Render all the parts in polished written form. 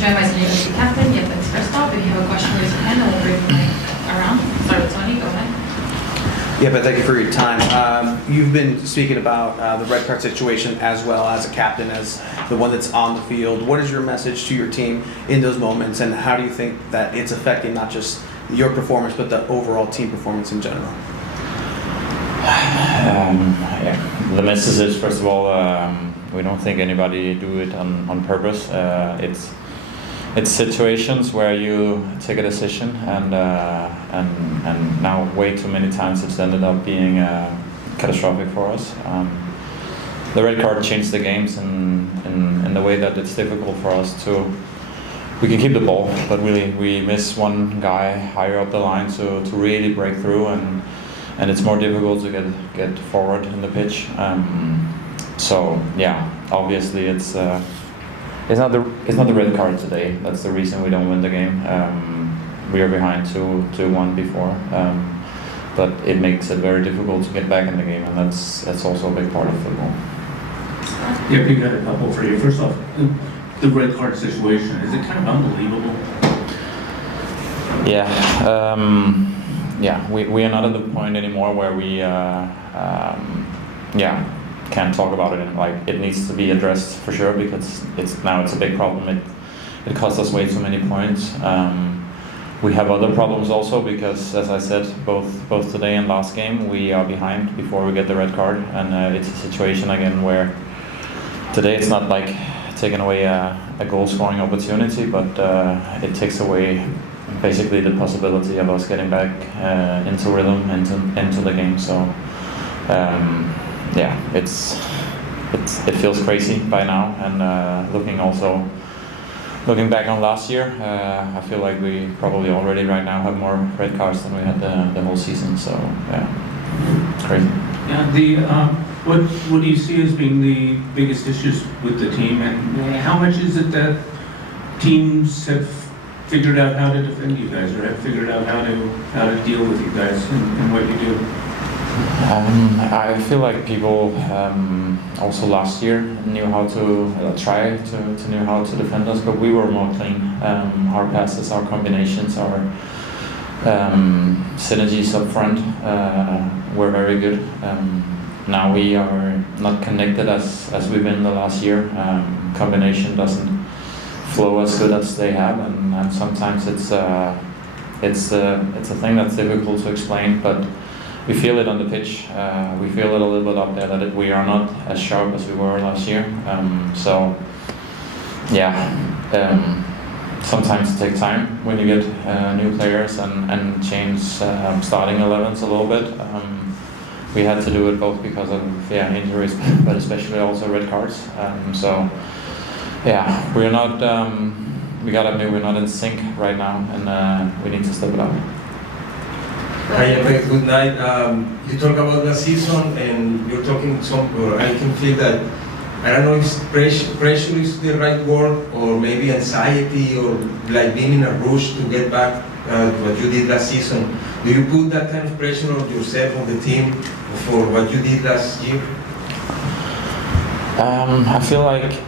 joined by SanDiego.Futbol captain Jeppe Tverskov. If you have a question, raise your hand and we'll bring the mic around. Start with Tony. Go ahead. Yeah, but thank you for your time. You've been speaking about the red card situation as well as a captain, as the one that's on the field. What is your message to your team in those moments, and how do you think that it's affecting not just your performance but the overall team performance in general? The message is, first of all, we don't think anybody do it on purpose. It's situations where you take a decision and now way too many times it's ended up being catastrophic for us. The red card changed the games in the way that it's difficult for us to. We can keep the ball, but really we miss one guy higher up the line to really break through, and it's more difficult to get forward in the pitch. So yeah, obviously it's not the red card today. That's the reason we don't win the game. We are behind 2-1 before, but it makes it very difficult to get back in the game, and that's also a big part of football. Yeah, we got a couple for you. First off, the red card situation, is it kind of unbelievable? Yeah, we are not at the point anymore where we can't talk about it, and like it needs to be addressed for sure, because it's a big problem. It costs us way too many points. We have other problems also, because as I said, both today and last game we are behind before we get the red card, and it's a situation again where today it's not like taking away a goal scoring opportunity, but it takes away basically the possibility of us getting back into rhythm, into the game. So it feels crazy by now, and looking back on last year, I feel like we probably already right now have more red cards than we had the whole season. So yeah, it's crazy. Yeah. What do you see as being the biggest issues with the team, and how much is it that teams have figured out how to defend you guys, or have figured out how to deal with you guys and what you do? I feel like people also last year knew how to try to knew how to defend us, but we were more clean. Our passes, our combinations, our synergies up front were very good. Now we are not connected as we've been the last year. Combination doesn't flow as good as they have, and sometimes it's a thing that's difficult to explain, but we feel it on the pitch. We feel it a little bit up there that we are not as sharp as we were last year. Sometimes it takes time when you get new players and change starting 11s a little bit. We had to do it both because of injuries, but especially also red cards. We're not. We gotta admit we're not in sync right now, and we need to step it up. Hi, Jeppe, good night. You talk about the season, and you're talking I can feel that, I don't know if pressure is the right word, or maybe anxiety, or like being in a rush to get back what you did last season. Do you put that kind of pressure on yourself, on the team, for what you did last year? I feel like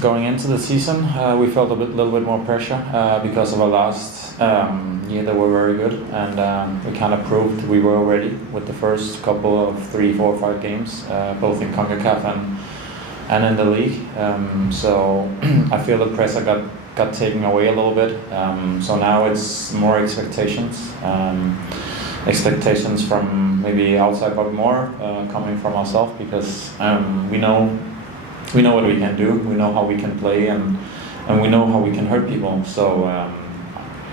going into the season, we felt little bit more pressure because of our last year that were very good, and we kind of proved we were ready with the first couple of 3, 4, 5 games, both in CONCACAF and in the league. So I feel the pressure got taken away a little bit. So now it's more expectations. Expectations from maybe outside, but more coming from ourselves, because we know what we can do, we know how we can play, and we know how we can hurt people. So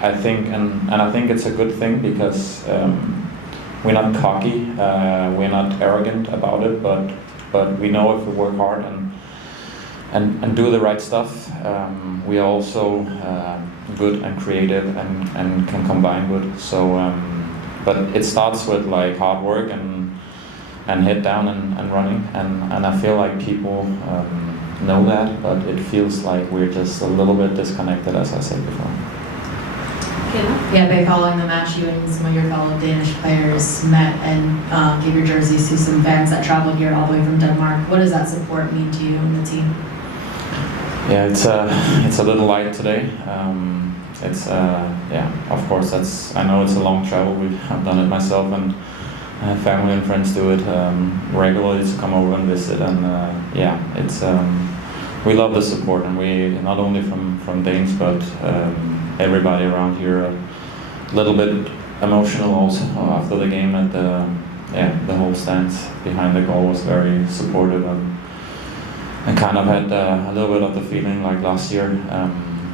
I think I think it's a good thing, because we're not cocky, we're not arrogant about it, but we know if we work hard and do the right stuff, we are also good and creative and can combine good. So but it starts with like hard work and head down and running, and I feel like people know that, but it feels like we're just a little bit disconnected, as I said before. Yeah, following the match, you and some of your fellow Danish players met and gave your jerseys to some fans that traveled here all the way from Denmark. What does that support mean to you and the team? Yeah, it's a little light today. It's yeah, of course I know it's a long travel. I've done it myself, and family and friends do it regularly to come over and visit. And yeah, it's we love the support, and we not only from Danes but everybody around here a little bit emotional also after the game. And the whole stands behind the goal was very supportive, and kind of had a little bit of the feeling like last year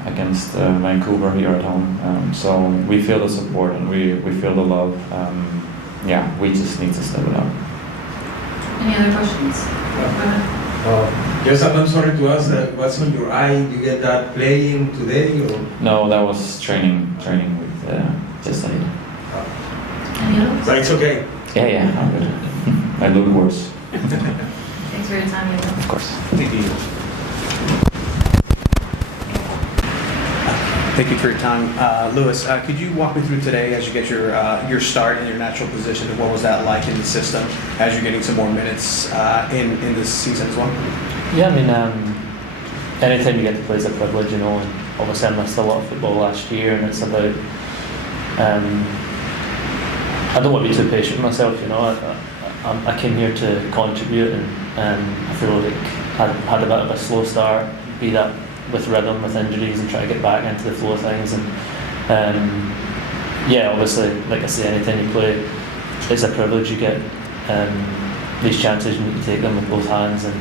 against Vancouver here at home. So we feel the support, and we feel the love. Yeah, we just need to step it up. Any other questions? Yes, I'm sorry to ask, what's on your eye? You get that playing today? Or? No, that was training with just aid. Any others? So it's okay. Yeah, I'm good. I look worse. Thanks for your time, Jeppe. Of course. Thank you. Thank you for your time. Lewis, could you walk me through today as you get your start in your natural position, and what was that like in the system as you're getting some more minutes in this season as well? Yeah, I mean, anytime you get to play is a privilege, you know, and obviously I missed a lot of football last year, and it's about, I don't want to be too patient with myself, you know, I came here to contribute, and I feel like I had a bit of a slow start, be that with rhythm, with injuries, and try to get back into the flow of things. And yeah, obviously, like I say, anytime you play, it's a privilege. You get these chances, and you need to take them with both hands. And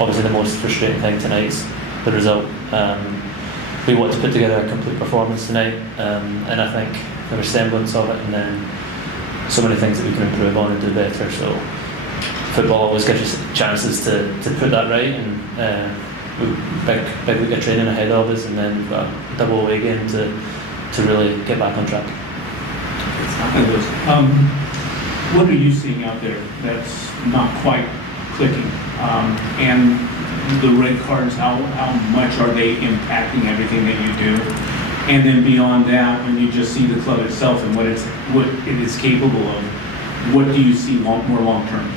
obviously, the most frustrating thing tonight is the result. We want to put together a complete performance tonight, and I think there was semblance of it, and then so many things that we can improve on and do better. So football always gives us chances to put that right, and big week of training ahead of us, and then we've got a double away game to really get back on track. What are you seeing out there that's not quite clicking? And the red cards, how much are they impacting everything that you do? And then beyond that, when you just see the club itself and what it is capable of, what do you see more long term?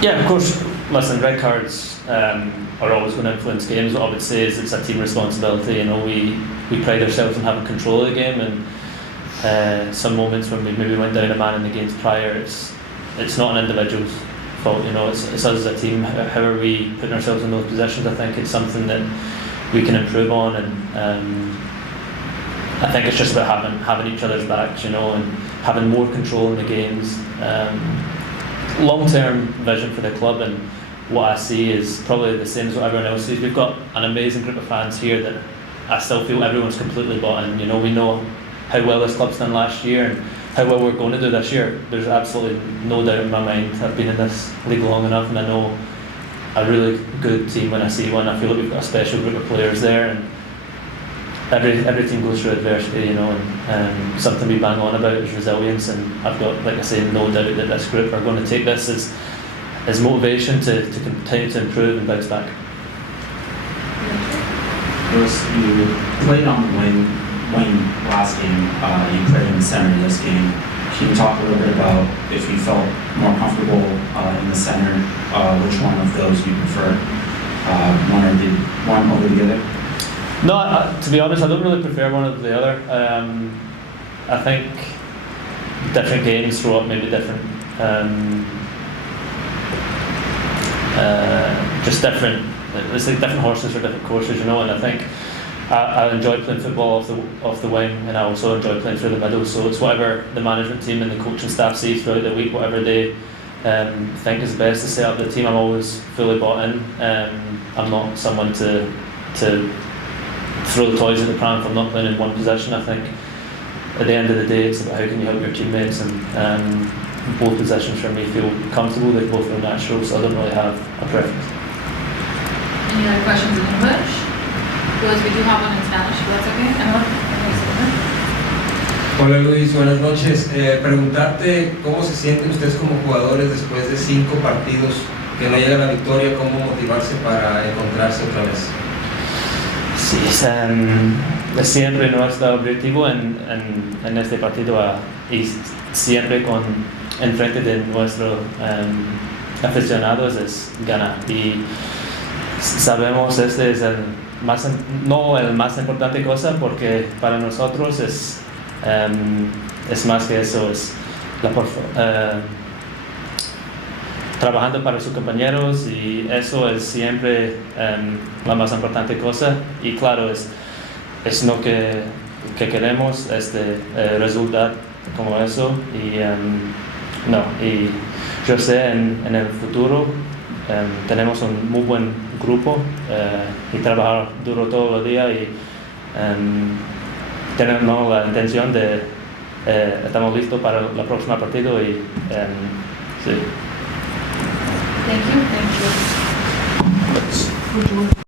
Yeah, of course. Listen, red cards are always going to influence games. What I would say is it's a team responsibility. You know, we pride ourselves on having control of the game, and some moments when we maybe went down a man in the games prior, it's not an individual's fault. You know, it's us as a team. How are we putting ourselves in those positions? I think it's something that we can improve on, and I think it's just about having each other's backs, you know, and having more control in the games. Long-term vision for the club, and what I see is probably the same as what everyone else sees. We've got an amazing group of fans here that I still feel everyone's completely bought in. You know, we know how well this club's done last year and how well we're going to do this year. There's absolutely no doubt in my mind. I've been in this league long enough, and I know a really good team when I see one. I feel like we've got a special group of players there, and every team goes through adversity, you know, and something we bang on about is resilience, and I've got, like I say, no doubt that this group are going to take this as motivation to continue to improve and bounce back. Lewis, you played on the wing last game, you played in the center this game. Can you talk a little bit about if you felt more comfortable in the center, which one of those you prefer, one over the other? No, to be honest, I don't really prefer one over the other. I think different games throw up maybe different, just different. It's like different horses for different courses, you know. And I think I enjoy playing football off the wing, and I also enjoy playing through the middle. So it's whatever the management team and the coaching staff see throughout the week, whatever they think is best to set up the team. I'm always fully bought in. I'm not someone to throw the toys at the pram if I'm not playing in one position. I think at the end of the day, it's about how can you help your teammates, and both positions for me feel comfortable. They both feel natural, so I don't really have a preference. Any other questions in English? Because we do have one in Spanish, but that's okay. Emma? Hola Luis, buenas noches. Preguntarte cómo se sienten ustedes como jugadores después de 5 partidos que no llega la victoria, cómo motivarse para encontrarse otra vez. Sí, es siempre nuestro objetivo en este partido, y siempre enfrente de nuestros aficionados es ganar. Y sabemos este es no el más importante cosa, porque para nosotros es más que eso, es trabajando para sus compañeros, y eso es siempre la más importante cosa. Y claro, es lo que queremos, resultado como eso. Y y yo sé en el futuro tenemos un muy buen grupo, y trabajar duro todo el día, y tenemos la intención de estamos listos para el próximo partido, y sí. Thank you.